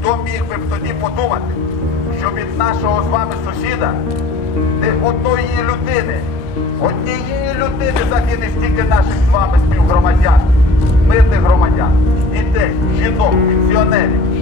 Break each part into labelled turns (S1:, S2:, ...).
S1: Хто міг би тоді подумати, що від нашого з вами сусіда не одної людини, однієї людини загине стільки наших з вами співгромадян, мирних громадян, дітей, жінок, пенсіонерів.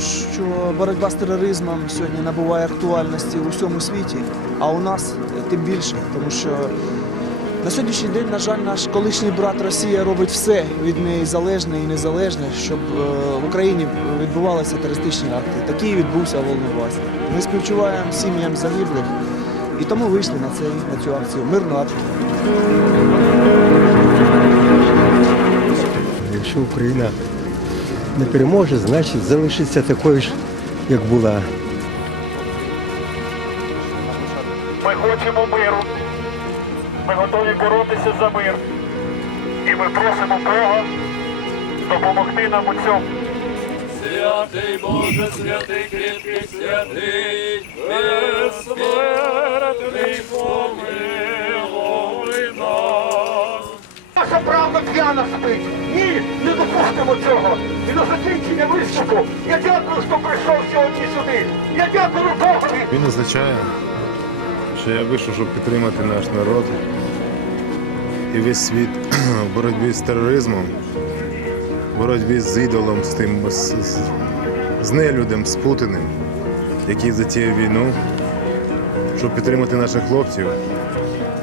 S2: Що боротьба з тероризмом сьогодні набуває актуальності у всьому світі, а у нас е, тим більше, тому що на сьогоднішній день, на жаль, наш колишній брат Росія робить все від неї залежне і незалежне, щоб е, в Україні відбувалися терористичні акти. Такий відбувся в Волновасі. Ми співчуваємо сім'ям загиблих і тому вийшли на, цей, на цю акцію. Мирну акцію.
S3: Якщо Україна не переможе, значить залишиться такою ж, як була.
S4: Ми хочемо миру. Ми готові боротися за мир. І ми просимо Бога допомогти нам у цьому.
S5: Святий Боже, святий кріпкий, святий,
S4: правда п'яна спить. Ні, не допустимо цього. І на закінчення виступу я дякую, що прийшов сьогодні сюди. Я дякую Богові.
S6: Він означає, що я вийшов, щоб підтримати наш народ і весь світ в боротьбі з тероризмом, в боротьбі з ідолом, з тим з, з, з нелюдем, з Путіним, який затіяв війну, щоб підтримати наших хлопців,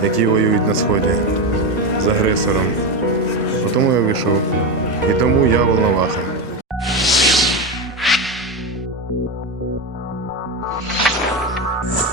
S6: які воюють на сході з агресором. Тому я вийшов. І тому я Волноваха.